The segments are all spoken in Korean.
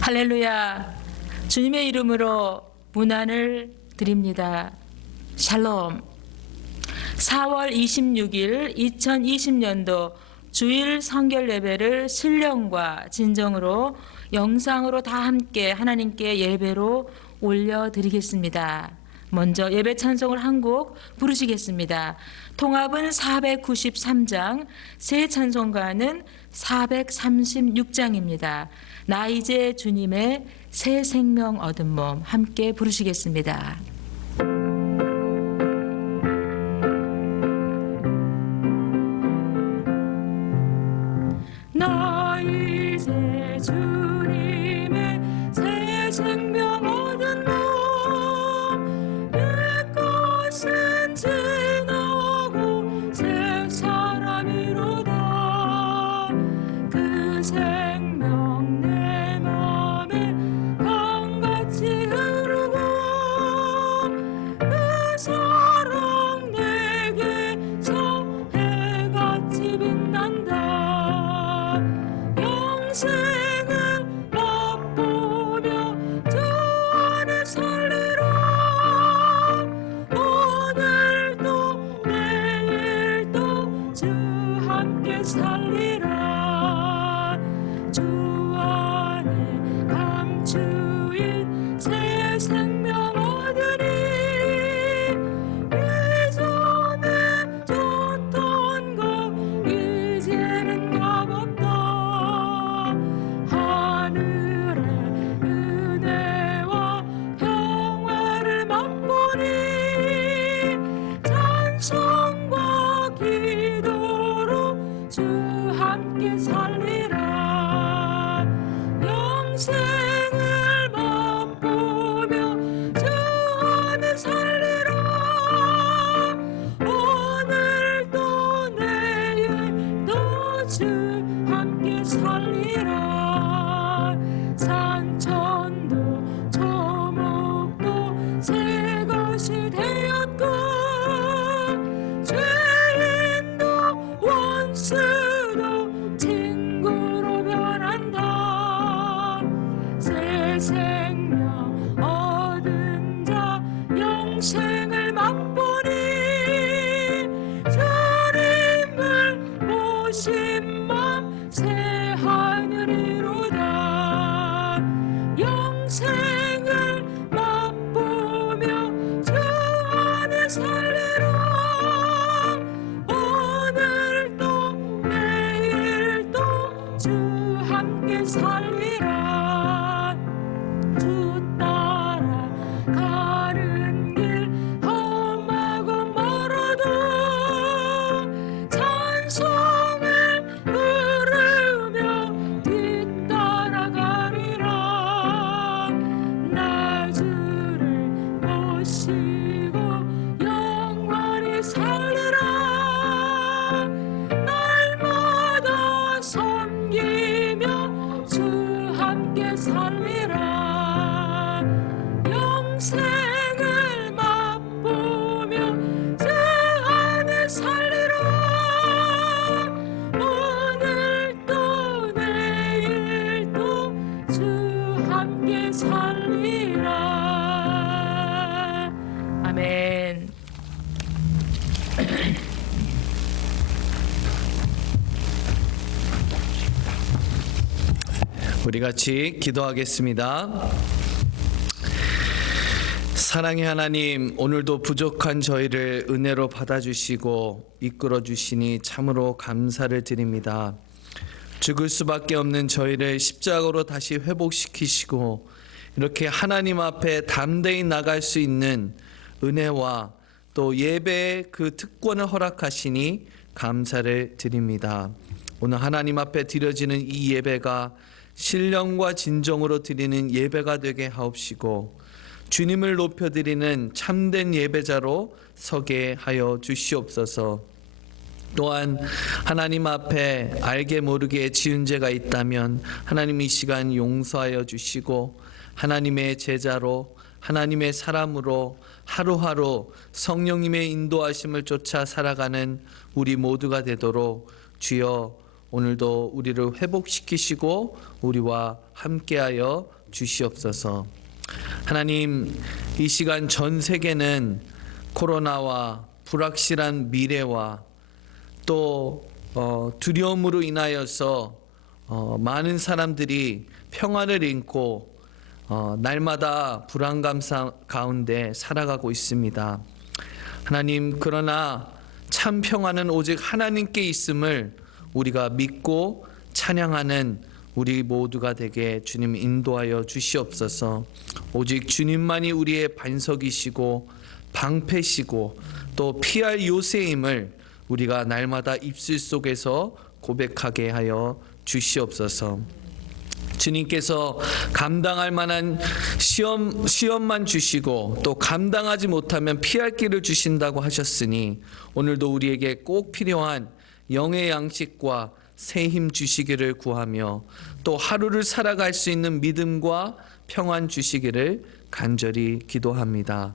할렐루야. 주님의 이름으로 문안을 드립니다. 샬롬. 4월 26일 2020년도 주일 성결 예배를 신령과 진정으로 영상으로 다 함께 하나님께 예배로 올려드리겠습니다. 먼저 예배 찬송을 한 곡 부르시겠습니다. 통합은 493장, 새 찬송가는 436장입니다. 나 이제 주님의 새 생명 얻은 몸 함께 부르시겠습니다. 나 이제 주님의 새 생명 얻은 몸, 옛 것은 지나고 새 사람이로다. 그 생명 내 맘에 강같이 흐르고 그 사랑 내게서 해같이 빛난다. 영생을 맛보며 주 안에 살리라. 오늘도 내일도 주 함께 살리라. 주 안에 감추인 새 생명 얻으니 예전에 줬던 거 이제는 값없다. 하늘의 은혜와 평화를 맛보니 찬송과 기도로 주 함께 살리라. 영생을 맛보며 주 안에 살리라. 오늘도 내일도 주 함께 살리라. 산천도 초목도 새 것이 되었고 죄인도 원수도 친구로 변한다. 새 생명 얻은 자 영생을 맛보니 주님을 모신 맘 새 하늘이로다. 영생을 맛보며 주 안에 살리라. 오늘도 내일도 주 함께 살리라. 주 따라 가는 길 험하고 멀어도 찬송을 부르며 뒤따라가리라. 나 주를 모시고 영원히 살리라. 날마다 섬기며 주 함께 살리라. 영생을 맛보며 주 안에 살리라. 오늘도 내일도 주 함께 살리라. 아멘. 우리 같이 기도하겠습니다. 사랑의 하나님, 오늘도 부족한 저희를 은혜로 받아주시고 이끌어 주시니 참으로 감사를 드립니다. 죽을 수밖에 없는 저희를 십자가로 다시 회복시키시고 이렇게 하나님 앞에 담대히 나갈 수 있는 은혜와 또 예배의 그 특권을 허락하시니 감사를 드립니다. 오늘 하나님 앞에 드려지는 이 예배가 신령과 진정으로 드리는 예배가 되게 하옵시고 주님을 높여드리는 참된 예배자로 서게 하여 주시옵소서. 또한 하나님 앞에 알게 모르게 지은 죄가 있다면 하나님 이 시간 용서하여 주시고 하나님의 제자로 하나님의 사람으로 하루하루 성령님의 인도하심을 쫓아 살아가는 우리 모두가 되도록 주여 오늘도 우리를 회복시키시고 우리와 함께하여 주시옵소서. 하나님, 이 시간 전 세계는 코로나와 불확실한 미래와 또 두려움으로 인하여서 많은 사람들이 평안을 잃고 날마다 불안감 가운데 살아가고 있습니다. 하나님, 그러나 참 평안은 오직 하나님께 있음을 우리가 믿고 찬양하는 우리 모두가 되게 주님 인도하여 주시옵소서. 오직 주님만이 우리의 반석이시고 방패시고 또 피할 요새임을 우리가 날마다 입술 속에서 고백하게 하여 주시옵소서. 주님께서 감당할 만한 시험만 주시고 또 감당하지 못하면 피할 길을 주신다고 하셨으니 오늘도 우리에게 꼭 필요한 영의 양식과 새 힘 주시기를 구하며 또 하루를 살아갈 수 있는 믿음과 평안 주시기를 간절히 기도합니다.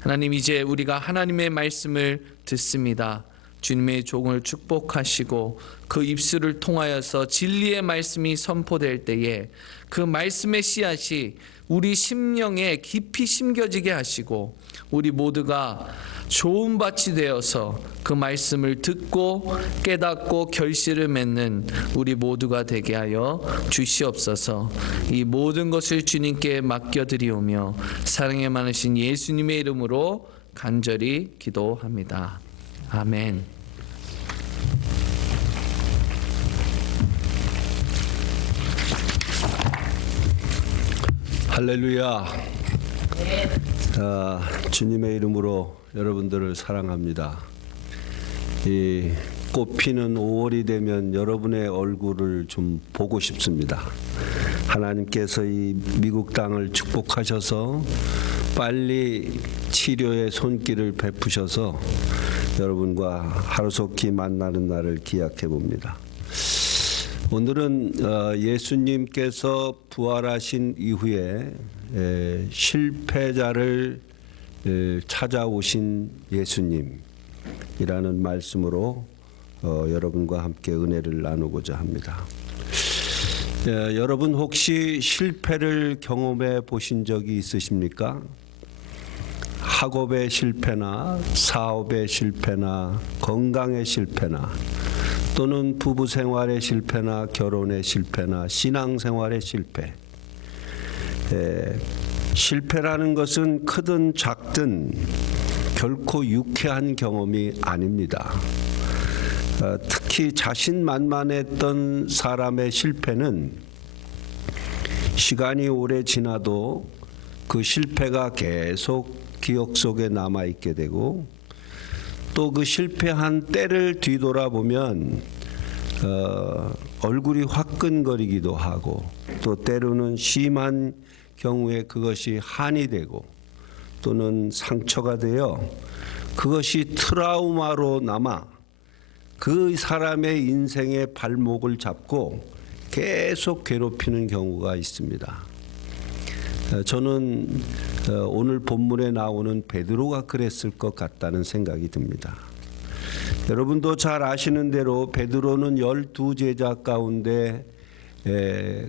하나님, 이제 우리가 하나님의 말씀을 듣습니다. 주님의 종을 축복하시고 그 입술을 통하여서 진리의 말씀이 선포될 때에 그 말씀의 씨앗이 우리 심령에 깊이 심겨지게 하시고 우리 모두가 좋은 밭이 되어서 그 말씀을 듣고 깨닫고 결실을 맺는 우리 모두가 되게 하여 주시옵소서. 이 모든 것을 주님께 맡겨드리오며 사랑에 많으신 예수님의 이름으로 간절히 기도합니다. 아멘. 할렐루야. 주님의 이름으로 여러분들을 사랑합니다. 이 꽃피는 5월이 되면 여러분의 얼굴을 좀 보고 싶습니다. 하나님께서 이 미국 땅을 축복하셔서 빨리 치료의 손길을 베푸셔서 여러분과 하루속히 만나는 날을 기약해 봅니다. 오늘은 예수님께서 부활하신 이후에 실패자를 찾아오신 예수님이라는 말씀으로 여러분과 함께 은혜를 나누고자 합니다. 여러분 혹시 실패를 경험해 보신 적이 있으십니까? 학업의 실패나 사업의 실패나 건강의 실패나 또는 부부 생활의 실패나 결혼의 실패나 신앙 생활의 실패. 실패라는 것은 크든 작든 결코 유쾌한 경험이 아닙니다. 특히 자신만만했던 사람의 실패는 시간이 오래 지나도 그 실패가 계속 기억 속에 남아 있게 되고 또 그 실패한 때를 뒤돌아보면 얼굴이 화끈거리기도 하고 또 때로는 심한 경우에 그것이 한이 되고 또는 상처가 되어 그것이 트라우마로 남아 그 사람의 인생의 발목을 잡고 계속 괴롭히는 경우가 있습니다. 저는 오늘 본문에 나오는 베드로가 그랬을 것 같다는 생각이 듭니다. 여러분도 잘 아시는 대로 베드로는 12제자 가운데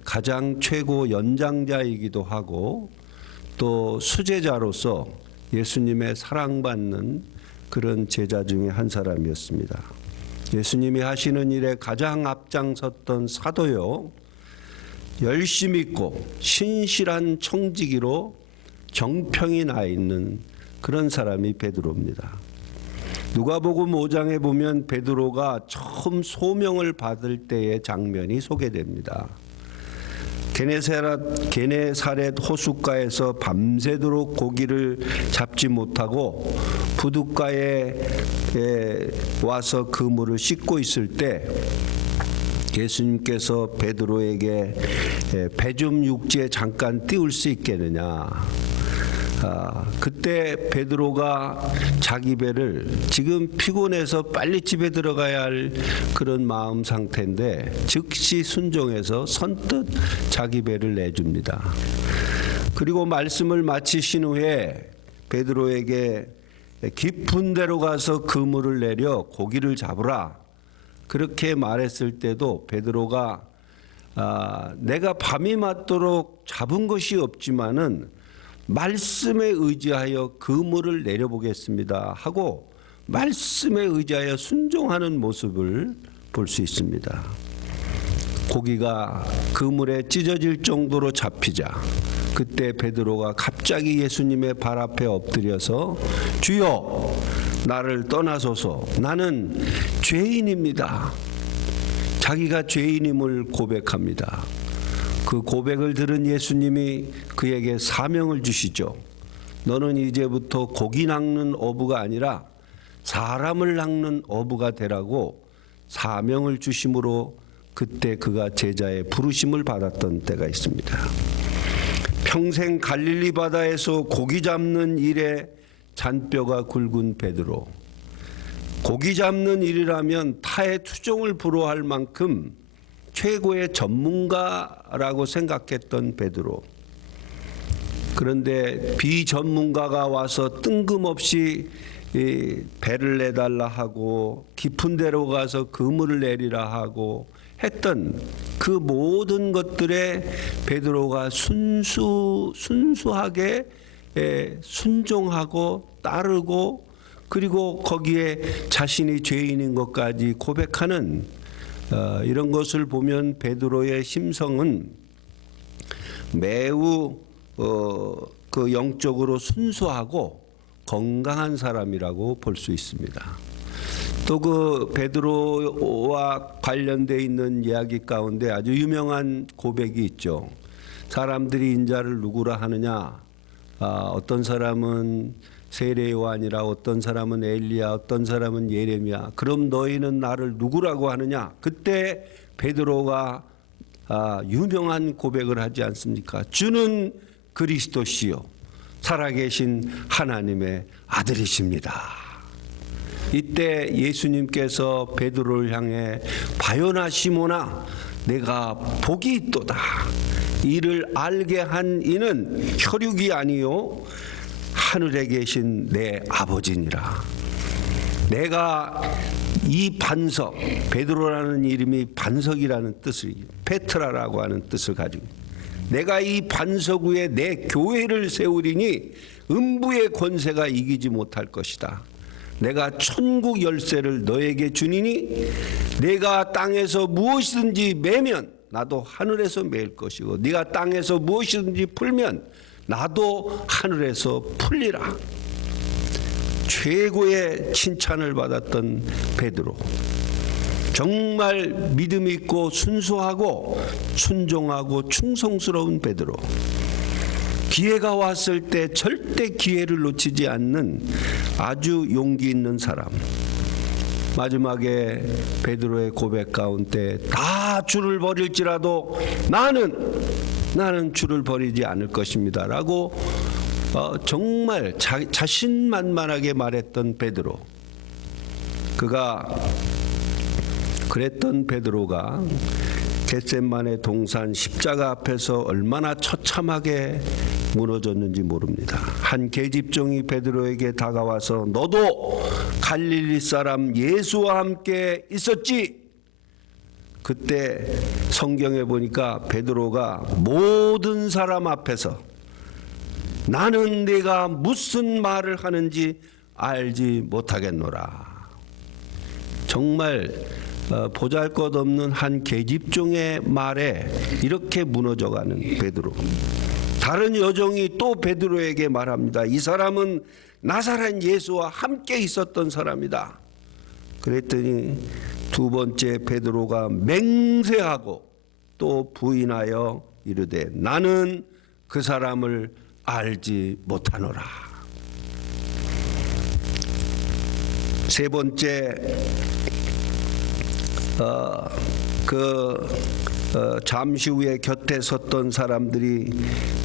가장 최고 연장자이기도 하고 또 수제자로서 예수님의 사랑받는 그런 제자 중에 한 사람이었습니다. 예수님이 하시는 일에 가장 앞장섰던 사도요, 열심 있고 신실한 청지기로 정평이 나 있는 그런 사람이 베드로입니다. 누가복음 5장에 보면 베드로가 처음 소명을 받을 때의 장면이 소개됩니다. 게네사렛 호숫가에서 밤새도록 고기를 잡지 못하고 부둣가에 와서 그물을 씻고 있을 때 예수님께서 베드로에게 배 좀 육지에 잠깐 띄울 수 있겠느냐. 그때 베드로가 자기 배를 지금 피곤해서 빨리 집에 들어가야 할 그런 마음 상태인데 즉시 순종해서 선뜻 자기 배를 내줍니다. 그리고 말씀을 마치신 후에 베드로에게 깊은 데로 가서 그물을 내려 고기를 잡으라. 그렇게 말했을 때도 베드로가 내가 밤이 맞도록 잡은 것이 없지만은 말씀에 의지하여 그물을 내려보겠습니다 하고 말씀에 의지하여 순종하는 모습을 볼 수 있습니다. 고기가 그물에 찢어질 정도로 잡히자 그때 베드로가 갑자기 예수님의 발 앞에 엎드려서 주여 나를 떠나소서 나는 죄인입니다. 자기가 죄인임을 고백합니다. 그 고백을 들은 예수님이 그에게 사명을 주시죠. 너는 이제부터 고기 낚는 어부가 아니라 사람을 낚는 어부가 되라고 사명을 주심으로 그때 그가 제자의 부르심을 받았던 때가 있습니다. 평생 갈릴리 바다에서 고기 잡는 일에 잔뼈가 굵은 베드로. 고기 잡는 일이라면 타의 투정을 불허할 만큼 최고의 전문가라고 생각했던 베드로. 그런데 비전문가가 와서 뜬금없이 배를 내달라 하고 깊은 데로 가서 그물을 내리라 하고 했던 그 모든 것들에 베드로가 순수하게 순종하고 따르고 그리고 거기에 자신이 죄인인 것까지 고백하는 이런 것을 보면 베드로의 심성은 매우 그 영적으로 순수하고 건강한 사람이라고 볼 수 있습니다. 또 그 베드로와 관련돼 있는 이야기 가운데 아주 유명한 고백이 있죠. 사람들이 인자를 누구라 하느냐? 어떤 사람은 세례 요한이라, 어떤 사람은 엘리야, 어떤 사람은 예레미야. 그럼 너희는 나를 누구라고 하느냐? 그때 베드로가 유명한 고백을 하지 않습니까? 주는 그리스도시요 살아계신 하나님의 아들이십니다. 이때 예수님께서 베드로를 향해 바요나 시몬아 내가 복이 있도다. 이를 알게 한 이는 혈육이 아니요 하늘에 계신 내 아버지니라. 내가 이 반석, 베드로라는 이름이 반석이라는 뜻을, 페트라라고 하는 뜻을 가지고 내가 이 반석 위에 내 교회를 세우리니 음부의 권세가 이기지 못할 것이다. 내가 천국 열쇠를 너에게 주니니 내가 땅에서 무엇이든지 매면 나도 하늘에서 매일 것이고 네가 땅에서 무엇이든지 풀면 나도 하늘에서 풀리라. 최고의 칭찬을 받았던 베드로. 정말 믿음 있고 순수하고 순종하고 충성스러운 베드로. 기회가 왔을 때 절대 기회를 놓치지 않는 아주 용기 있는 사람. 마지막에 베드로의 고백 가운데 다 주를 버릴지라도 나는 주를 버리지 않을 것입니다 라고 정말 자신만만하게 말했던 베드로. 그가 그랬던 베드로가 겟셋마네 동산 십자가 앞에서 얼마나 처참하게 무너졌는지 모릅니다. 한 계집종이 베드로에게 다가와서 너도 갈릴리 사람 예수와 함께 있었지? 그때 성경에 보니까 베드로가 모든 사람 앞에서 나는 네가 무슨 말을 하는지 알지 못하겠노라. 정말 보잘것없는 한 계집종의 말에 이렇게 무너져가는 베드로. 다른 여종이 또 베드로에게 말합니다. 이 사람은 나사렛 예수와 함께 있었던 사람이다. 그랬더니 두 번째 베드로가 맹세하고 또 부인하여 이르되 나는 그 사람을 알지 못하노라. 세 번째 잠시 후에 곁에 섰던 사람들이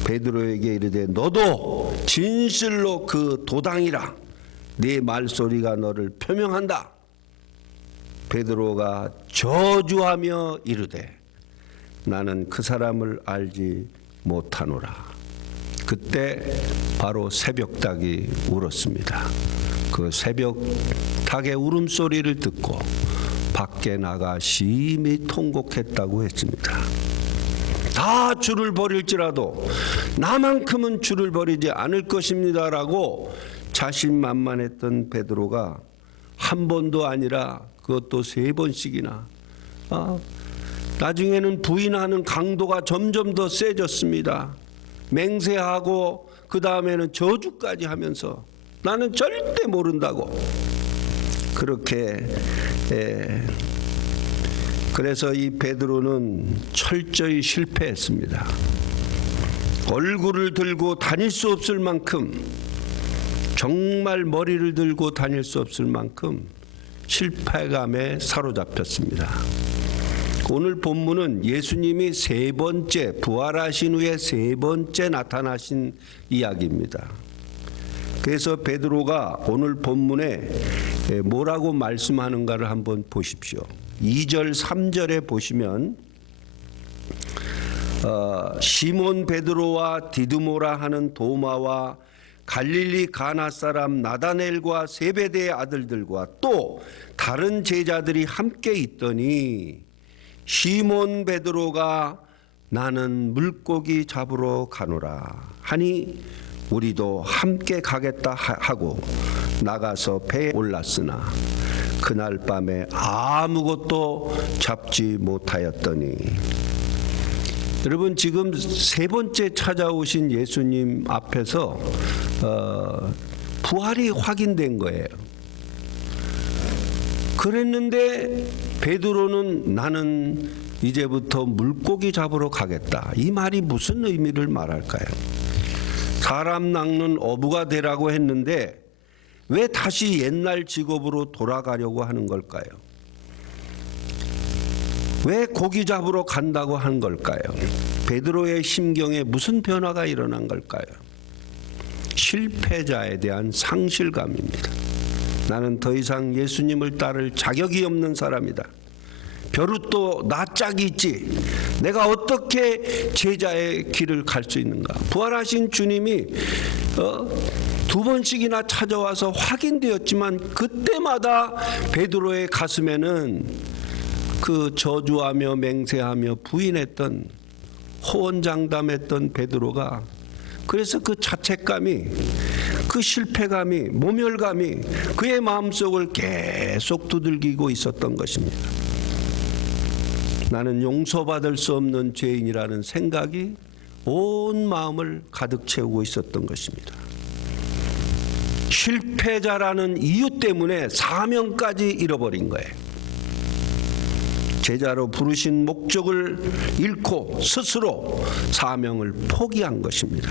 베드로에게 이르되 너도 진실로 그 도당이라. 네 말소리가 너를 표명한다. 베드로가 저주하며 이르되 나는 그 사람을 알지 못하노라. 그때 바로 새벽닭이 울었습니다. 그 새벽닭의 울음소리를 듣고 밖에 밖에 나가 심히 통곡했다고 했습니다. 다 주를 버릴지라도 나만큼은 주를 버리지 않을 것입니다라고 자신만만했던 베드로가 한 번도 아니라 그것도 3번씩이나 나중에는 부인하는 강도가 점점 더 세졌습니다. 맹세하고 그 다음에는 저주까지 하면서 나는 절대 모른다고 그렇게 그래서 이 베드로는 철저히 실패했습니다. 얼굴을 들고 다닐 수 없을 만큼 정말 머리를 들고 다닐 수 없을 만큼 실패감에 사로잡혔습니다. 오늘 본문은 예수님이 3번째 부활하신 후에 3번째 나타나신 이야기입니다. 그래서 베드로가 오늘 본문에 뭐라고 말씀하는가를 한번 보십시오. 2절 3절에 보시면 시몬 베드로와 디드모라 하는 도마와 갈릴리 가나 사람 나다넬과 세베대의 아들들과 또 다른 제자들이 함께 있더니 시몬 베드로가 나는 물고기 잡으러 가노라 하니 우리도 함께 가겠다 하고 나가서 배에 올랐으나 그날 밤에 아무것도 잡지 못하였더니 여러분 지금 3번째 찾아오신 예수님 앞에서 부활이 확인된 거예요. 그랬는데 베드로는 나는 이제부터 물고기 잡으러 가겠다. 이 말이 무슨 의미를 말할까요? 사람 낚는 어부가 되라고 했는데 왜 다시 옛날 직업으로 돌아가려고 하는 걸까요? 왜 고기 잡으러 간다고 한 걸까요? 베드로의 심경에 무슨 변화가 일어난 걸까요? 실패자에 대한 상실감입니다. 나는 더 이상 예수님을 따를 자격이 없는 사람이다. 벼룩도 나 짝이 있지. 내가 어떻게 제자의 길을 갈 수 있는가? 부활하신 주님이 2번씩이나 찾아와서 확인되었지만 그때마다 베드로의 가슴에는 그 저주하며 맹세하며 부인했던 호언장담했던 베드로가 그래서 그 자책감이 그 실패감이 모멸감이 그의 마음속을 계속 두들기고 있었던 것입니다. 나는 용서받을 수 없는 죄인이라는 생각이 온 마음을 가득 채우고 있었던 것입니다. 실패자라는 이유 때문에 사명까지 잃어버린 거예요. 제자로 부르신 목적을 잃고 스스로 사명을 포기한 것입니다.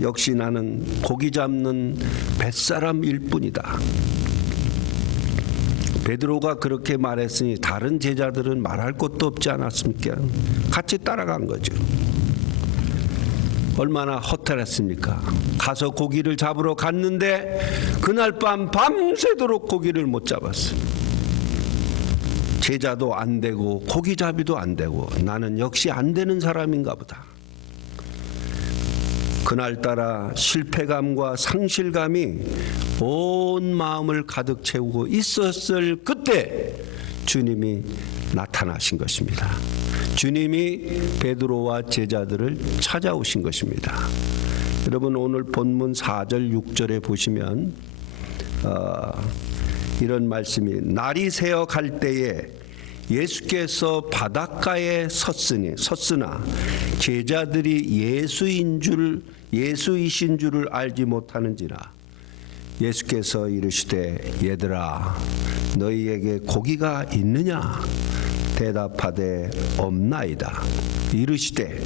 역시 나는 고기 잡는 뱃사람일 뿐이다. 베드로가 그렇게 말했으니 다른 제자들은 말할 것도 없지 않았습니까? 같이 따라간 거죠. 얼마나 허탈했습니까? 가서 고기를 잡으러 갔는데 그날 밤 밤새도록 고기를 못 잡았어요. 제자도 안 되고 고기잡이도 안 되고 나는 역시 안 되는 사람인가 보다. 그날따라 실패감과 상실감이 온 마음을 가득 채우고 있었을 그때 주님이 나타나신 것입니다. 주님이 베드로와 제자들을 찾아오신 것입니다. 여러분 오늘 본문 4절 6절에 보시면 이런 말씀이 날이 새어 갈 때에 예수께서 바닷가에 섰으나 제자들이 예수이신 줄을 알지 못하는지라 예수께서 이르시되 얘들아 너희에게 고기가 있느냐 대답하되 없나이다 이르시되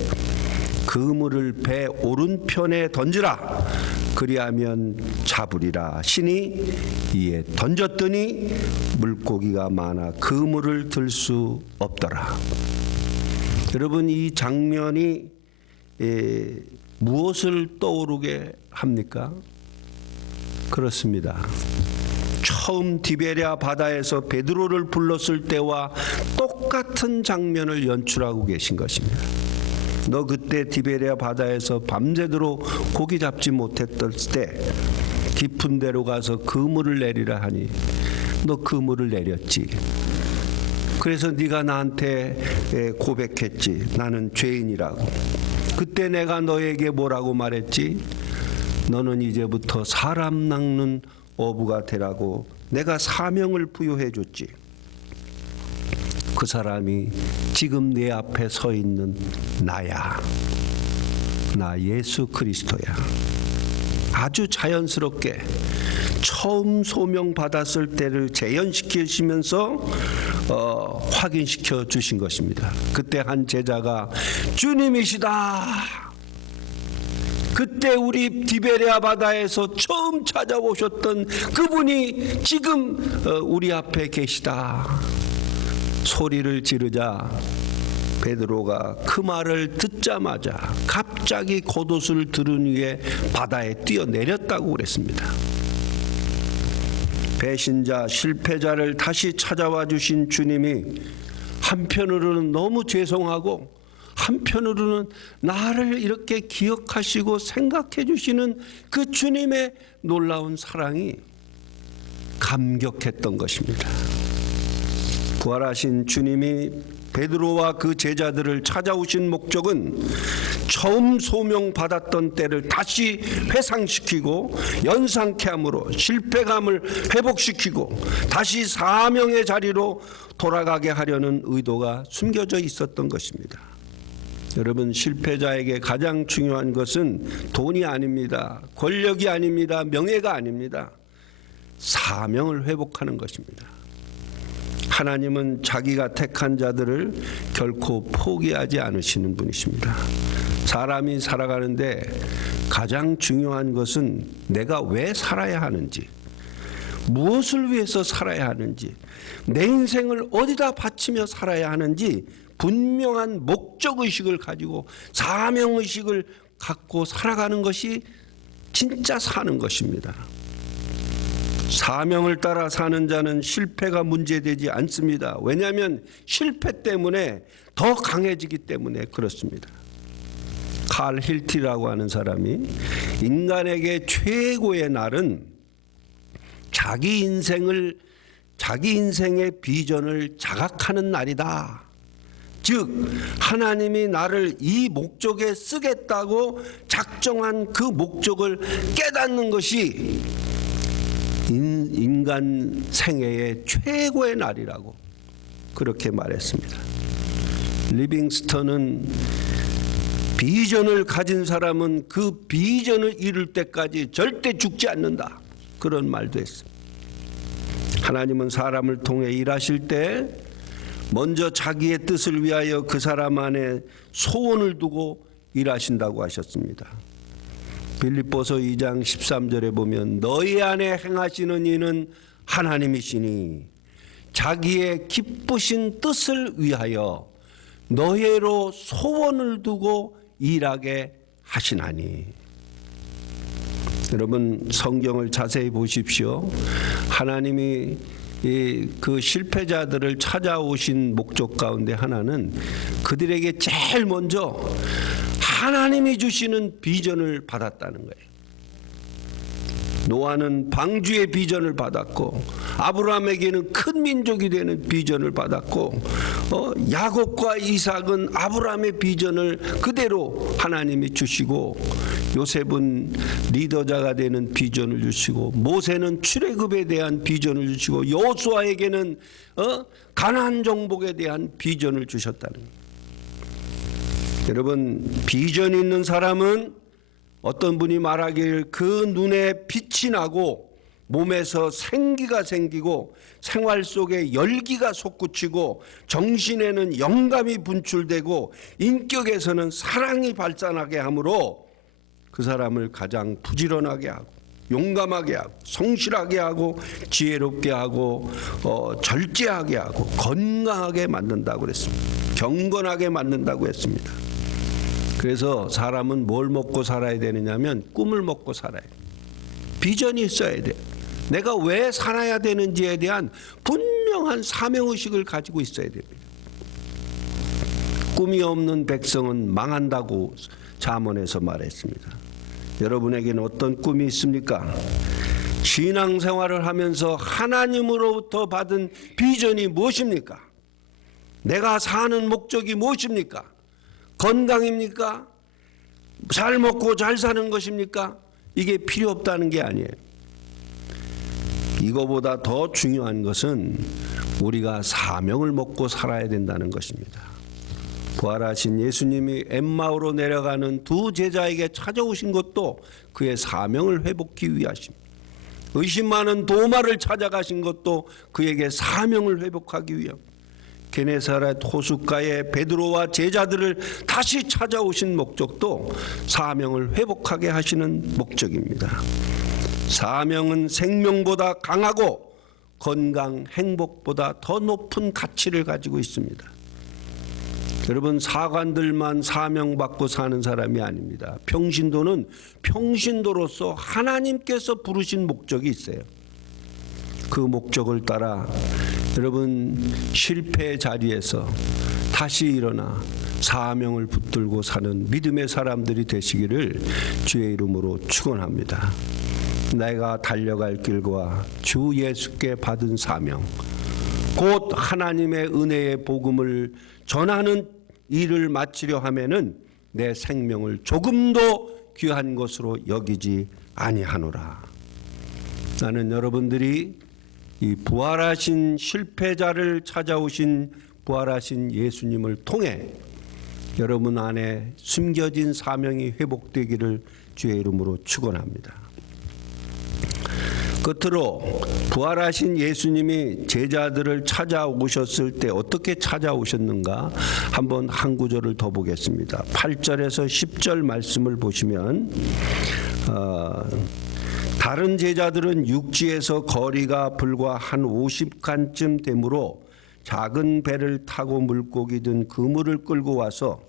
그물을 배 오른편에 던지라 그리하면 잡으리라 하시니 이에 던졌더니 물고기가 많아 그물을 들 수 없더라. 여러분 이 장면이 무엇을 떠오르게 합니까? 그렇습니다. 처음 디베랴 바다에서 베드로를 불렀을 때와 똑같은 장면을 연출하고 계신 것입니다. 너 그때 디베랴 바다에서 밤새도록 고기 잡지 못했을 때 깊은 데로 가서 그물을 내리라 하니 너 그물을 내렸지. 그래서 네가 나한테 고백했지. 나는 죄인이라고. 그때 내가 너에게 뭐라고 말했지? 너는 이제부터 사람 낚는 어부가 되라고 내가 사명을 부여해 줬지. 그 사람이 지금 내 앞에 서 있는 나야. 나 예수 그리스도야. 아주 자연스럽게 처음 소명 받았을 때를 재현시키시면서 확인시켜 주신 것입니다. 그때 한 제자가 주님이시다. 그때 우리 디베레아 바다에서 처음 찾아오셨던 그분이 지금 우리 앞에 계시다. 소리를 지르자 베드로가 그 말을 듣자마자 갑자기 겉옷을 들은 위에 바다에 뛰어내렸다고 그랬습니다. 배신자, 실패자를 다시 찾아와 주신 주님이 한편으로는 너무 죄송하고 한편으로는 나를 이렇게 기억하시고 생각해 주시는 그 주님의 놀라운 사랑이 감격했던 것입니다. 부활하신 주님이 베드로와 그 제자들을 찾아오신 목적은 처음 소명받았던 때를 다시 회상시키고 연상케 함으로 실패감을 회복시키고 다시 사명의 자리로 돌아가게 하려는 의도가 숨겨져 있었던 것입니다. 여러분, 실패자에게 가장 중요한 것은 돈이 아닙니다. 권력이 아닙니다. 명예가 아닙니다. 사명을 회복하는 것입니다. 하나님은 자기가 택한 자들을 결코 포기하지 않으시는 분이십니다. 사람이 살아가는데 가장 중요한 것은 내가 왜 살아야 하는지, 무엇을 위해서 살아야 하는지, 내 인생을 어디다 바치며 살아야 하는지 분명한 목적의식을 가지고 사명의식을 갖고 살아가는 것이 진짜 사는 것입니다. 사명을 따라 사는 자는 실패가 문제되지 않습니다. 왜냐하면 실패 때문에 더 강해지기 때문에 그렇습니다. 칼 힐티라고 하는 사람이 인간에게 최고의 날은 자기 인생의 비전을 자각하는 날이다. 즉 하나님이 나를 이 목적에 쓰겠다고 작정한 그 목적을 깨닫는 것이 인간 생애의 최고의 날이라고 그렇게 말했습니다. 리빙스턴은 비전을 가진 사람은 그 비전을 이룰 때까지 절대 죽지 않는다. 그런 말도 했습니다. 하나님은 사람을 통해 일하실 때 먼저 자기의 뜻을 위하여 그 사람 안에 소원을 두고 일하신다고 하셨습니다. 빌립보서 2장 13절에 보면 너희 안에 행하시는 이는 하나님이시니 자기의 기쁘신 뜻을 위하여 너희로 소원을 두고 일하게 하시나니. 여러분, 성경을 자세히 보십시오. 하나님이 그 실패자들을 찾아오신 목적 가운데 하나는 그들에게 제일 먼저 하나님이 주시는 비전을 받았다는 거예요. 노아는 방주의 비전을 받았고 아브라함에게는 큰 민족이 되는 비전을 받았고 야곱과 이삭은 아브라함의 비전을 그대로 하나님이 주시고 요셉은 리더자가 되는 비전을 주시고 모세는 출애굽에 대한 비전을 주시고 여호수아에게는 가나안 정복에 대한 비전을 주셨다는 거예요. 여러분, 비전 있는 사람은 어떤 분이 말하길 그 눈에 빛이 나고 몸에서 생기가 생기고 생활 속에 열기가 솟구치고 정신에는 영감이 분출되고 인격에서는 사랑이 발산하게 하므로 그 사람을 가장 부지런하게 하고 용감하게 하고 성실하게 하고 지혜롭게 하고 절제하게 하고 건강하게 만든다고 그랬습니다. 경건하게 만든다고 했습니다. 그래서 사람은 뭘 먹고 살아야 되느냐면 꿈을 먹고 살아야 돼요. 비전이 있어야 돼요. 내가 왜 살아야 되는지에 대한 분명한 사명의식을 가지고 있어야 됩니다. 꿈이 없는 백성은 망한다고 잠언에서 말했습니다. 여러분에게는 어떤 꿈이 있습니까? 신앙생활을 하면서 하나님으로부터 받은 비전이 무엇입니까? 내가 사는 목적이 무엇입니까? 건강입니까? 잘 먹고 잘 사는 것입니까? 이게 필요 없다는 게 아니에요. 이거보다 더 중요한 것은 우리가 사명을 먹고 살아야 된다는 것입니다. 부활하신 예수님이 엠마오로 내려가는 두 제자에게 찾아오신 것도 그의 사명을 회복하기 위하십니다. 의심 많은 도마를 찾아가신 것도 그에게 사명을 회복하기 위함. 게네사렛 호숫가에 베드로와 제자들을 다시 찾아오신 목적도 사명을 회복하게 하시는 목적입니다. 사명은 생명보다 강하고 건강, 행복보다 더 높은 가치를 가지고 있습니다. 여러분, 사관들만 사명받고 사는 사람이 아닙니다. 평신도는 평신도로서 하나님께서 부르신 목적이 있어요. 그 목적을 따라 여러분, 실패의 자리에서 다시 일어나 사명을 붙들고 사는 믿음의 사람들이 되시기를 주의 이름으로 축원합니다. 내가 달려갈 길과 주 예수께 받은 사명, 곧 하나님의 은혜의 복음을 전하는 일을 마치려 하면은 내 생명을 조금도 귀한 것으로 여기지 아니하노라. 나는 여러분들이 이 부활하신 실패자를 찾아오신 부활하신 예수님을 통해 여러분 안에 숨겨진 사명이 회복되기를 주의 이름으로 축원합니다. 끝으로 부활하신 예수님이 제자들을 찾아오셨을 때 어떻게 찾아오셨는가 한번 한 구절을 더 보겠습니다. 8절에서 10절 말씀을 보시면 다른 제자들은 육지에서 거리가 불과 한 50칸쯤 되므로 작은 배를 타고 물고기 든 그물을 끌고 와서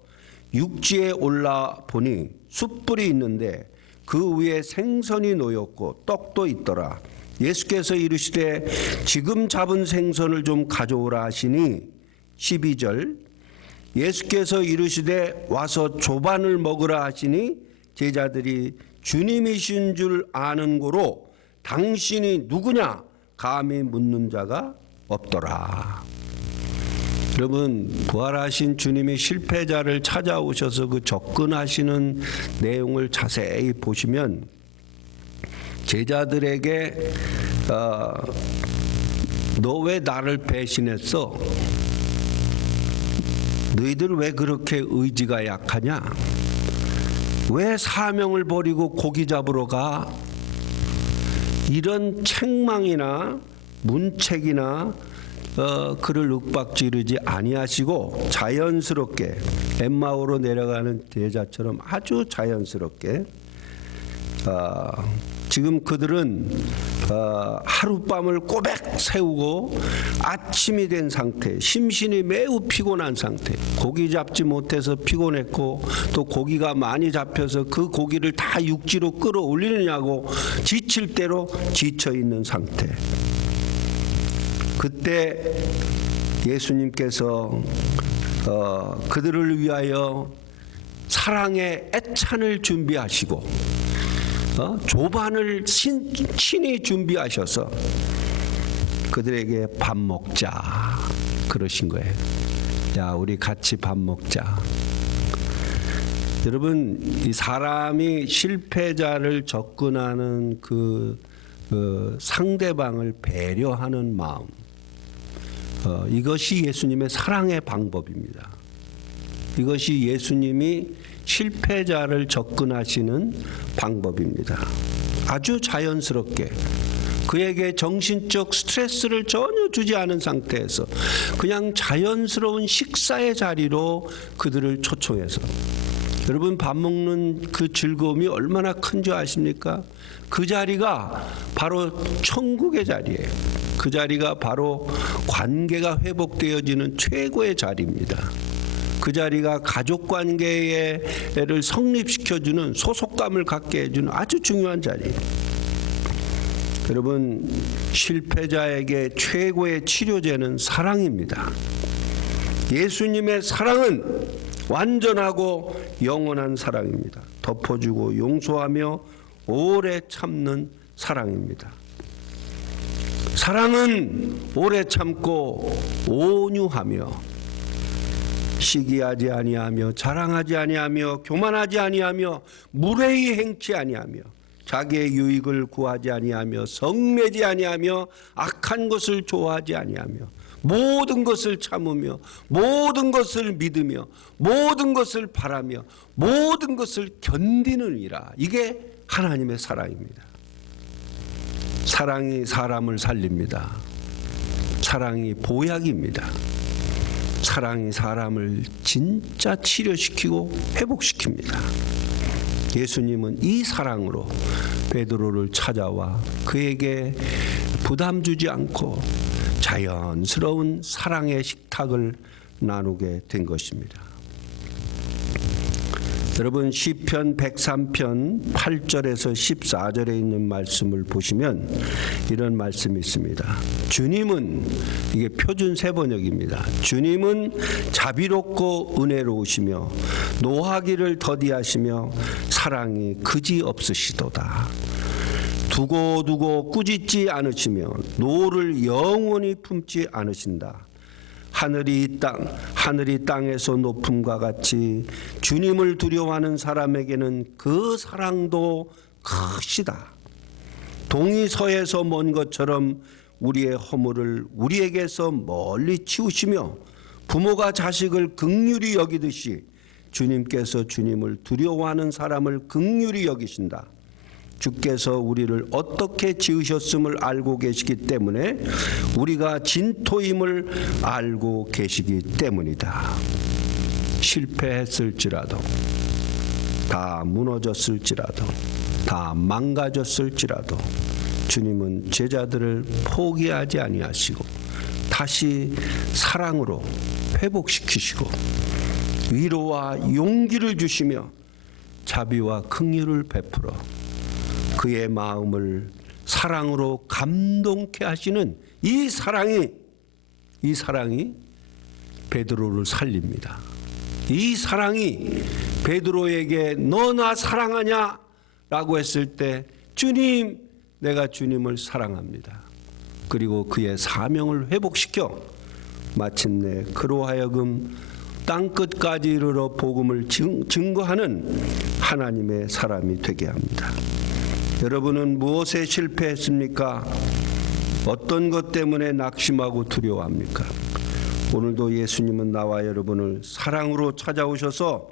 육지에 올라 보니 숯불이 있는데 그 위에 생선이 놓였고 떡도 있더라. 예수께서 이르시되 지금 잡은 생선을 좀 가져오라 하시니 12절 예수께서 이르시되 와서 조반을 먹으라 하시니 제자들이 주님이신 줄 아는 고로 당신이 누구냐 감히 묻는 자가 없더라. 여러분, 부활하신 주님이 실패자를 찾아오셔서 그 접근하시는 내용을 자세히 보시면 제자들에게 너 왜 나를 배신했어? 너희들 왜 그렇게 의지가 약하냐? 왜 사명을 버리고 고기 잡으러 가? 이런 책망이나 문책이나 그를 윽박지르지 아니하시고 자연스럽게 엠마오로 내려가는 제자처럼 아주 자연스럽게 지금 그들은 하룻밤을 꼬백 세우고 아침이 된 상태, 심신이 매우 피곤한 상태, 고기 잡지 못해서 피곤했고 또 고기가 많이 잡혀서 그 고기를 다 육지로 끌어올리느냐고 지칠 대로 지쳐있는 상태. 그때 예수님께서 그들을 위하여 사랑의 애찬을 준비하시고 조반을 친히 준비하셔서 그들에게 밥 먹자 그러신 거예요. 야, 우리 같이 밥 먹자. 여러분, 이 사람이 실패자를 접근하는 그 상대방을 배려하는 마음, 이것이 예수님의 사랑의 방법입니다. 이것이 예수님이 실패자를 접근하시는 방법입니다. 아주 자연스럽게 그에게 정신적 스트레스를 전혀 주지 않은 상태에서 그냥 자연스러운 식사의 자리로 그들을 초청해서, 여러분, 밥 먹는 그 즐거움이 얼마나 큰 줄 아십니까? 그 자리가 바로 천국의 자리예요. 그 자리가 바로 관계가 회복되어지는 최고의 자리입니다. 그 자리가 가족관계를 성립시켜주는, 소속감을 갖게 해주는 아주 중요한 자리예요. 여러분, 실패자에게 최고의 치료제는 사랑입니다. 예수님의 사랑은 완전하고 영원한 사랑입니다. 덮어주고 용서하며 오래 참는 사랑입니다. 사랑은 오래 참고 온유하며 시기하지 아니하며 자랑하지 아니하며 교만하지 아니하며 무례히 행치 아니하며 자기의 유익을 구하지 아니하며 성내지 아니하며 악한 것을 좋아하지 아니하며 모든 것을 참으며 모든 것을 믿으며 모든 것을 바라며 모든 것을 견디느니라. 이게 하나님의 사랑입니다. 사랑이 사람을 살립니다. 사랑이 보약입니다. 사랑이 사람을 진짜 치료시키고 회복시킵니다. 예수님은 이 사랑으로 베드로를 찾아와 그에게 부담 주지 않고 자연스러운 사랑의 식탁을 나누게 된 것입니다. 여러분 시편 103편 8절에서 14절에 있는 말씀을 보시면 이런 말씀이 있습니다. 주님은, 이게 표준 세번역입니다. 주님은 자비롭고 은혜로우시며 노하기를 더디하시며 사랑이 그지 없으시도다. 두고두고 꾸짖지 않으시며 노를 영원히 품지 않으신다. 하늘이 땅에서 높음과 같이 주님을 두려워하는 사람에게는 그 사랑도 크시다. 동이 서에서 먼 것처럼 우리의 허물을 우리에게서 멀리 치우시며 부모가 자식을 긍휼히 여기듯이 주님께서 주님을 두려워하는 사람을 긍휼히 여기신다. 주께서 우리를 어떻게 지으셨음을 알고 계시기 때문에 우리가 진토임을 알고 계시기 때문이다. 실패했을지라도, 다 무너졌을지라도, 다 망가졌을지라도 주님은 제자들을 포기하지 아니하시고 다시 사랑으로 회복시키시고 위로와 용기를 주시며 자비와 긍휼을 베풀어 그의 마음을 사랑으로 감동케 하시는 이 사랑이 베드로를 살립니다. 이 사랑이 베드로에게 너 나 사랑하냐? 라고 했을 때 주님, 내가 주님을 사랑합니다. 그리고 그의 사명을 회복시켜 마침내 그로 하여금 땅끝까지 이르러 복음을 증거하는 하나님의 사람이 되게 합니다. 여러분은 무엇에 실패했습니까? 어떤 것 때문에 낙심하고 두려워합니까? 오늘도 예수님은 나와 여러분을 사랑으로 찾아오셔서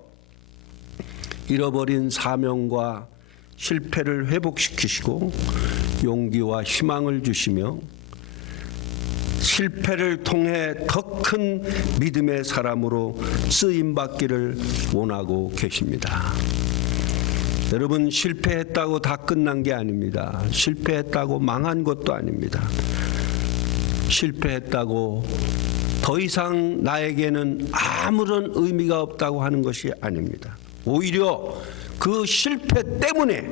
잃어버린 사명과 실패를 회복시키시고 용기와 희망을 주시며 실패를 통해 더 큰 믿음의 사람으로 쓰임받기를 원하고 계십니다. 여러분, 실패했다고 다 끝난 게 아닙니다. 실패했다고 망한 것도 아닙니다. 실패했다고 더 이상 나에게는 아무런 의미가 없다고 하는 것이 아닙니다. 오히려 그 실패 때문에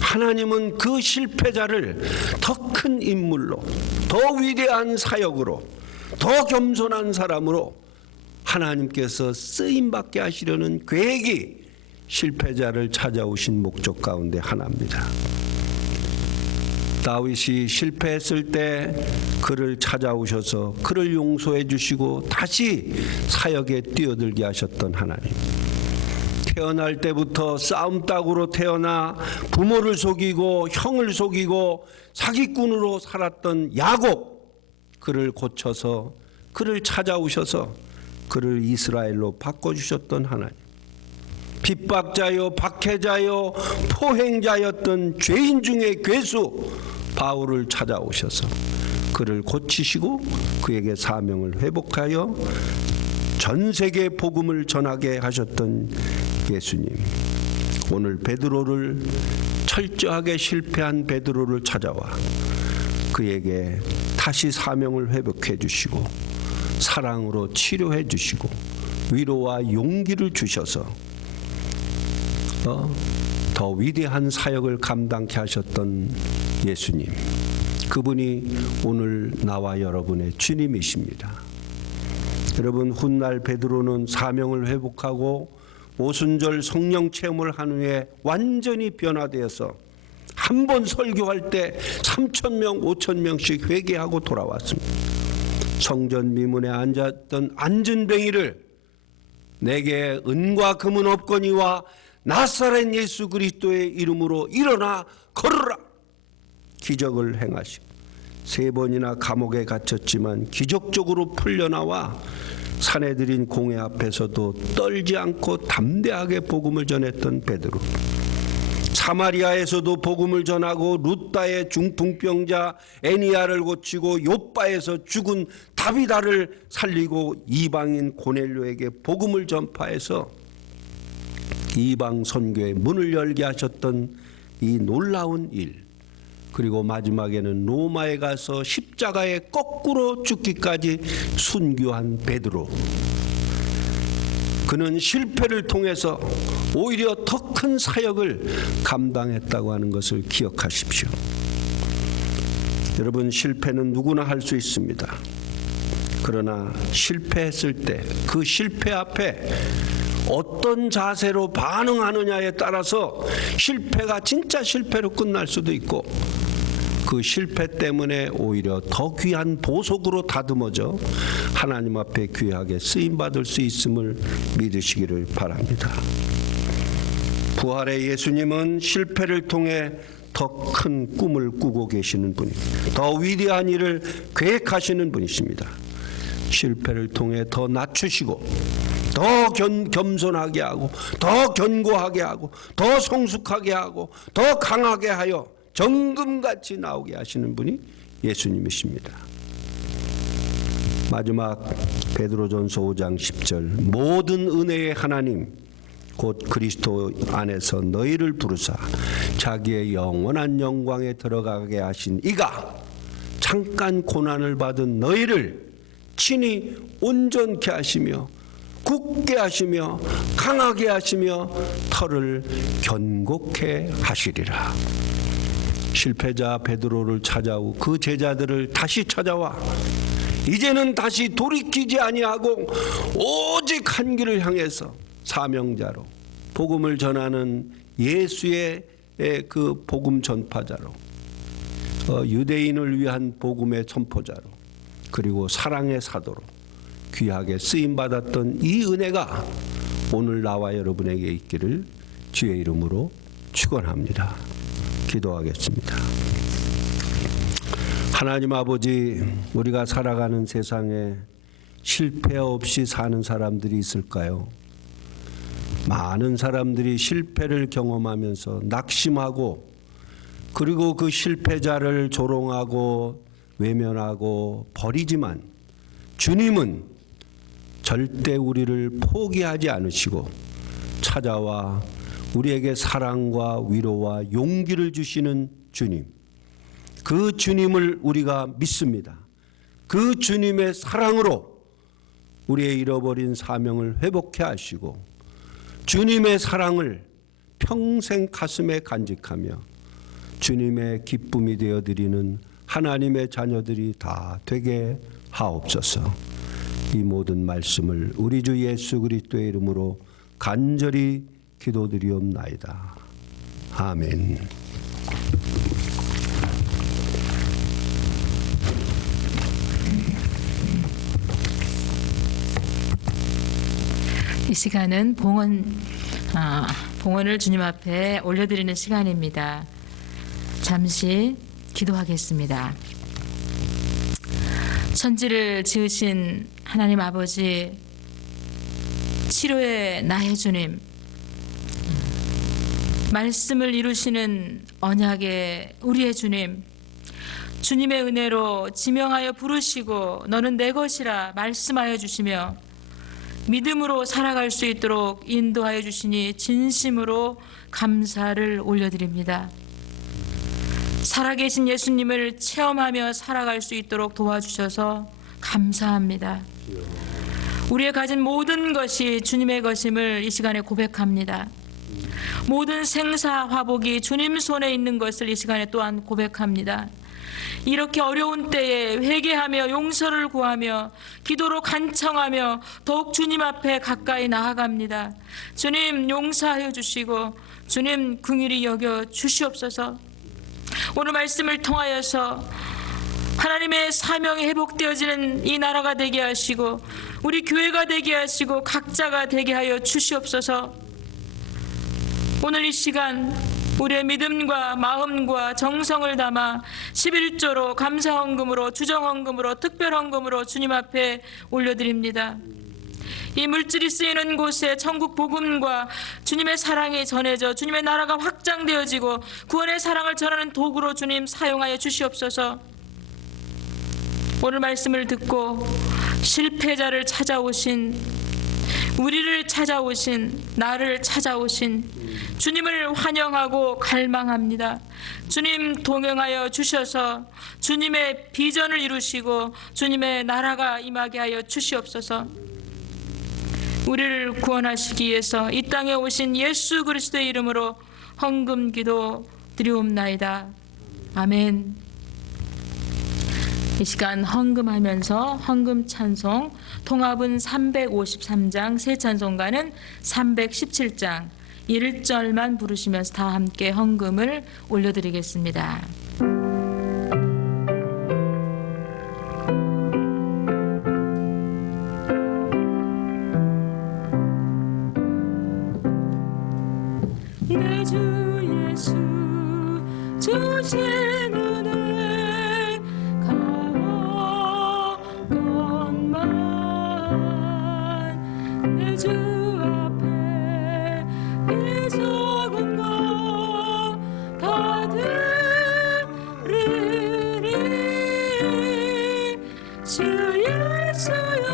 하나님은 그 실패자를 더 큰 인물로, 더 위대한 사역으로, 더 겸손한 사람으로 하나님께서 쓰임받게 하시려는 계획이 실패자를 찾아오신 목적 가운데 하나입니다. 다윗이 실패했을 때 그를 찾아오셔서 그를 용서해 주시고 다시 사역에 뛰어들게 하셨던 하나님. 태어날 때부터 싸움닭으로 태어나 부모를 속이고 형을 속이고 사기꾼으로 살았던 야곱, 그를 고쳐서 그를 찾아오셔서 그를 이스라엘로 바꿔주셨던 하나님. 핍박자요 박해자요 포행자였던 죄인 중에 괴수 바울을 찾아오셔서 그를 고치시고 그에게 사명을 회복하여 전 세계 복음을 전하게 하셨던 예수님. 오늘 베드로를, 철저하게 실패한 베드로를 찾아와 그에게 다시 사명을 회복해 주시고 사랑으로 치료해 주시고 위로와 용기를 주셔서 더 위대한 사역을 감당케 하셨던 예수님, 그분이 오늘 나와 여러분의 주님이십니다. 여러분, 훗날 베드로는 사명을 회복하고 오순절 성령 체험을 한 후에 완전히 변화되어서 한 번 설교할 때 3,000명, 5,000명씩 회개하고 돌아왔습니다. 성전 미문에 앉았던 안진뱅이를 내게 은과 금은 없거니와 나사렛 예수 그리스도의 이름으로 일어나 걸으라. 기적을 행하시고 3번이나 감옥에 갇혔지만 기적적으로 풀려나와 사내들인 공회 앞에서도 떨지 않고 담대하게 복음을 전했던 베드로, 사마리아에서도 복음을 전하고 루다의 중풍병자 애니야를 고치고 욥바에서 죽은 다비다를 살리고 이방인 고넬료에게 복음을 전파해서 이방 선교의 문을 열게 하셨던 이 놀라운 일, 그리고 마지막에는 로마에 가서 십자가에 거꾸로 죽기까지 순교한 베드로, 그는 실패를 통해서 오히려 더 큰 사역을 감당했다고 하는 것을 기억하십시오. 여러분, 실패는 누구나 할 수 있습니다. 그러나 실패했을 때 그 실패 앞에 어떤 자세로 반응하느냐에 따라서 실패가 진짜 실패로 끝날 수도 있고, 그 실패 때문에 오히려 더 귀한 보석으로 다듬어져 하나님 앞에 귀하게 쓰임받을 수 있음을 믿으시기를 바랍니다. 부활의 예수님은 실패를 통해 더 큰 꿈을 꾸고 계시는 분입니다. 더 위대한 일을 계획하시는 분이십니다. 실패를 통해 더 낮추시고 더 겸손하게 하고 더 견고하게 하고 더 성숙하게 하고 더 강하게 하여 정금같이 나오게 하시는 분이 예수님이십니다. 마지막 베드로전서 5장 10절, 모든 은혜의 하나님 곧 그리스도 안에서 너희를 부르사 자기의 영원한 영광에 들어가게 하신 이가 잠깐 고난을 받은 너희를 친히 온전케 하시며 굳게 하시며 강하게 하시며 터를 견고케 하시리라. 실패자 베드로를 찾아오 그 제자들을 다시 찾아와 이제는 다시 돌이키지 아니하고 오직 한 길을 향해서 사명자로 복음을 전하는 예수의 그 복음 전파자로, 유대인을 위한 복음의 선포자로, 그리고 사랑의 사도로 귀하게 쓰임받았던 이 은혜가 오늘 나와 여러분에게 있기를 주의 이름으로 축원합니다. 기도하겠습니다. 하나님 아버지, 우리가 살아가는 세상에 실패 없이 사는 사람들이 있을까요? 많은 사람들이 실패를 경험하면서 낙심하고, 그리고 그 실패자를 조롱하고 외면하고 버리지만 주님은 절대 우리를 포기하지 않으시고 찾아와 우리에게 사랑과 위로와 용기를 주시는 주님, 그 주님을 우리가 믿습니다. 그 주님의 사랑으로 우리의 잃어버린 사명을 회복해 하시고 주님의 사랑을 평생 가슴에 간직하며 주님의 기쁨이 되어드리는 하나님의 자녀들이 다 되게 하옵소서. 이 모든 말씀을 우리 주 예수 그리스도의 이름으로 간절히 기도드리옵나이다. 아멘. 이 시간은 봉헌을 주님 앞에 올려드리는 시간입니다. 잠시 기도하겠습니다. 천지를 지으신 하나님 아버지, 치료의 나의 주님, 말씀을 이루시는 언약의 우리의 주님, 주님의 은혜로 지명하여 부르시고 너는 내 것이라 말씀하여 주시며 믿음으로 살아갈 수 있도록 인도하여 주시니 진심으로 감사를 올려드립니다. 살아계신 예수님을 체험하며 살아갈 수 있도록 도와주셔서 감사합니다. 우리의 가진 모든 것이 주님의 것임을 이 시간에 고백합니다. 모든 생사화복이 주님 손에 있는 것을 이 시간에 또한 고백합니다. 이렇게 어려운 때에 회개하며 용서를 구하며 기도로 간청하며 더욱 주님 앞에 가까이 나아갑니다. 주님 용서하여 주시고 주님 긍휼히 여겨 주시옵소서. 오늘 말씀을 통하여서 하나님의 사명이 회복되어지는 이 나라가 되게 하시고 우리 교회가 되게 하시고 각자가 되게 하여 주시옵소서. 오늘 이 시간 우리의 믿음과 마음과 정성을 담아 11조로 감사헌금으로 주정헌금으로 특별헌금으로 주님 앞에 올려드립니다. 이 물질이 쓰이는 곳에 천국 복음과 주님의 사랑이 전해져 주님의 나라가 확장되어지고 구원의 사랑을 전하는 도구로 주님 사용하여 주시옵소서. 오늘 말씀을 듣고 실패자를 찾아오신, 우리를 찾아오신, 나를 찾아오신 주님을 환영하고 갈망합니다. 주님 동행하여 주셔서 주님의 비전을 이루시고 주님의 나라가 임하게 하여 주시옵소서. 우리를 구원하시기 위해서 이 땅에 오신 예수 그리스도의 이름으로 헌금 기도 드리옵나이다. 아멘. 이 시간 헌금하면서 헌금 찬송 통합은 353장, 새 찬송가는 317장 1절만 부르시면서 다 함께 헌금을 올려드리겠습니다. 내 주 예수 주신 은혜 가건만 내 주 앞에 이 적은 것 다 들으니 주 예수여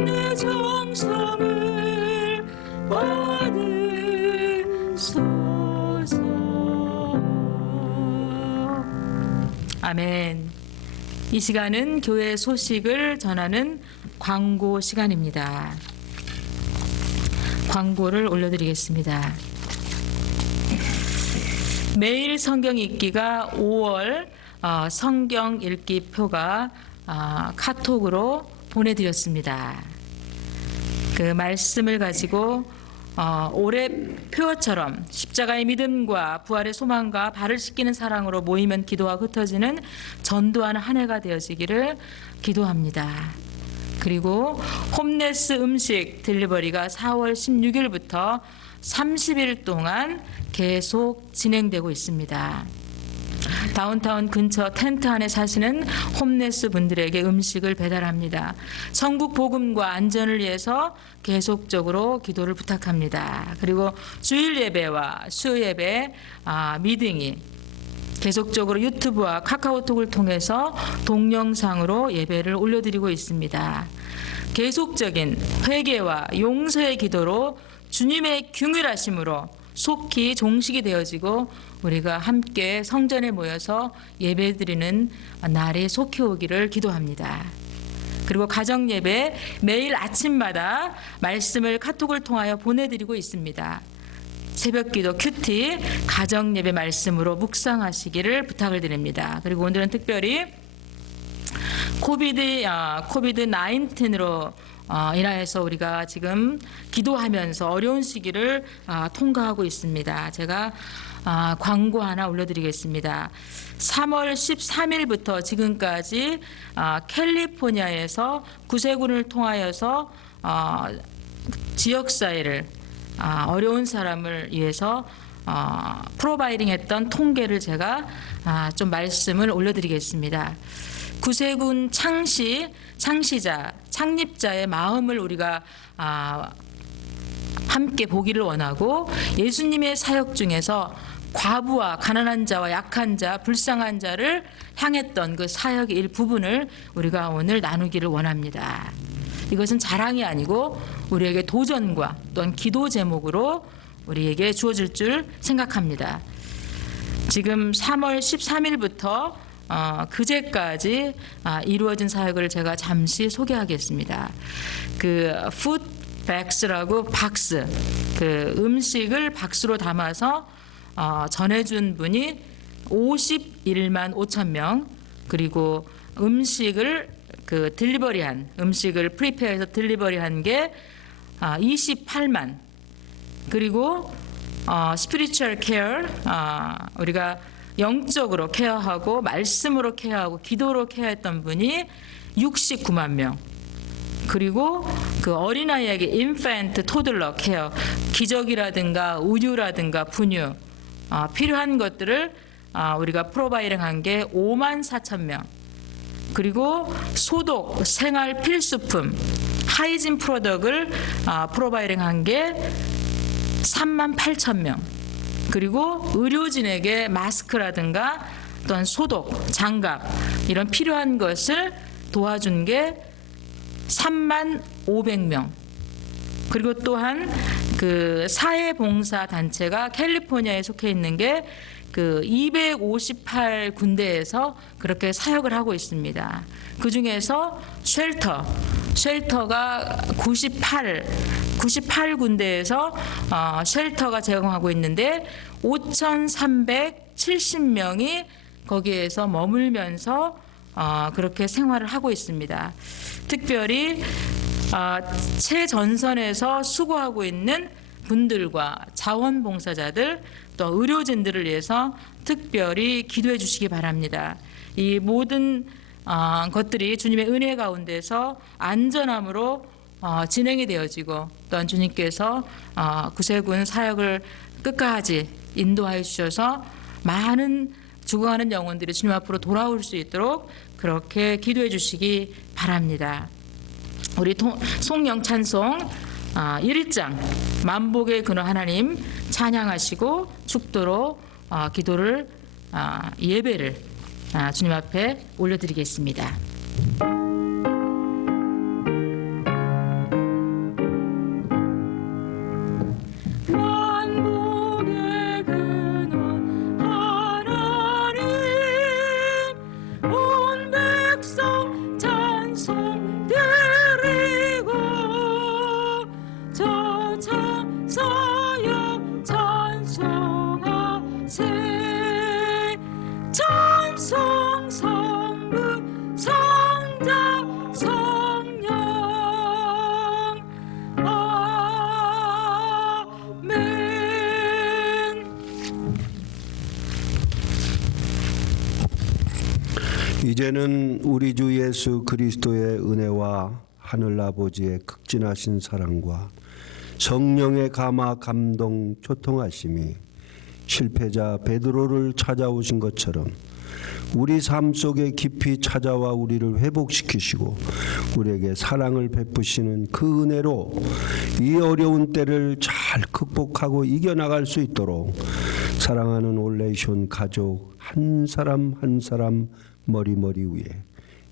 내 정성을 받으소서. 아멘. 이 시간은 교회 소식을 전하는 광고 시간입니다. 광고를 올려드리겠습니다. 매일 성경 읽기가 5월 성경 읽기 표가 카톡으로 보내드렸습니다. 그 말씀을 가지고 올해 표어처럼 십자가의 믿음과 부활의 소망과 발을 씻기는 사랑으로 모이면 기도가 흩어지는 전도하는 한 해가 되어지기를 기도합니다. 그리고 홈레스 음식 딜리버리가 4월 16일부터 30일 동안 계속 진행되고 있습니다. 다운타운 근처 텐트 안에 사시는 홈레스 분들에게 음식을 배달합니다. 전국 복음과 안전을 위해서 계속적으로 기도를 부탁합니다. 그리고 주일 예배와 수요 예배 미팅이 계속적으로 유튜브와 카카오톡을 통해서 동영상으로 예배를 올려드리고 있습니다. 계속적인 회개와 용서의 기도로 주님의 긍휼하심으로 속히 종식이 되어지고 우리가 함께 성전에 모여서 예배드리는 날이 속히 오기를 기도합니다. 그리고 가정 예배 매일 아침마다 말씀을 카톡을 통하여 보내드리고 있습니다. 새벽기도 큐티 가정 예배 말씀으로 묵상하시기를 부탁을 드립니다. 그리고 오늘은 특별히 코비드-19으로 인하여서 우리가 지금 기도하면서 어려운 시기를 통과하고 있습니다. 제가 광고 하나 올려드리겠습니다. 3월 13일부터 지금까지 캘리포니아에서 구세군을 통하여서 지역사회를 어려운 사람을 위해서 프로바이딩 했던 통계를 제가 좀 말씀을 올려드리겠습니다. 구세군 창시자, 창립자의 마음을 우리가 함께 보기를 원하고 예수님의 사역 중에서 과부와 가난한 자와 약한 자, 불쌍한 자를 향했던 그 사역의 일부분을 우리가 오늘 나누기를 원합니다. 이것은 자랑이 아니고 우리에게 도전과 또한 기도 제목으로 우리에게 주어질 줄 생각합니다. 지금 3월 13일부터 그제까지 이루어진 사역을 제가 잠시 소개하겠습니다. 그 푸드백스라고 박스, 그 음식을 박스로 담아서 전해준 분이 51만 5천 명, 그리고 음식을 그 딜리버리한 음식을 프리페어해서 딜리버리한 게 28만, 그리고 스피리추얼 케어 우리가 영적으로 케어하고 말씀으로 케어하고 기도로 케어했던 분이 69만 명. 그리고 그 어린아이에게 인펜트 토들러 케어, 기저귀라든가 우유라든가 분유 필요한 것들을 우리가 프로바이딩한 게 5만 4천 명. 그리고 소독, 생활 필수품, 하이진 프로덕을 프로바이딩한 게 3만 8천 명. 그리고 의료진에게 마스크라든가 어떤 소독, 장갑 이런 필요한 것을 도와준 게 3만 500명. 그리고 또한 그 사회봉사 단체가 캘리포니아에 속해 있는 게 그 258 군데에서 그렇게 사역을 하고 있습니다. 그 중에서 쉘터가 98 군데에서 쉘터가 제공하고 있는데 5,370명이 거기에서 머물면서 그렇게 생활을 하고 있습니다. 특별히 최전선에서 수고하고 있는 분들과 자원봉사자들 또 의료진들을 위해서 특별히 기도해 주시기 바랍니다. 이 모든 것들이 주님의 은혜 가운데서 안전함으로 진행이 되어지고 또한 주님께서 구세군 사역을 끝까지 인도하여 주셔서 많은 죽어가는 영혼들이 주님 앞으로 돌아올 수 있도록 그렇게 기도해 주시기 바랍니다. 우리 송영 찬송 1장 만복의 근원 하나님 찬양하시고 축도로 기도를 예배를 주님 앞에 올려드리겠습니다. 만복의 근원 하나님 온 백성 찬송 드리고 저 찬사여 찬송하세 찬송 성부 성자 성령 아멘. 이제는 우리 주 예수 그리스도의 은혜와 하늘 아버지의 극진하신 사랑과 성령의 감화 감동 교통하심이 실패자 베드로를 찾아오신 것처럼 우리 삶 속에 깊이 찾아와 우리를 회복시키시고 우리에게 사랑을 베푸시는 그 은혜로 이 어려운 때를 잘 극복하고 이겨나갈 수 있도록 사랑하는 올레이션 가족 한 사람 한 사람 머리머리 위에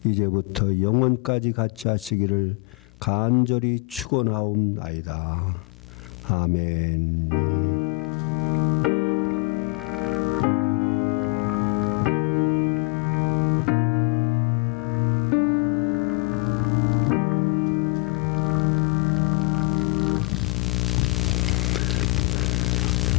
이제부터 영원까지 같이 하시기를 간절히 축원하옵나이다. 아멘.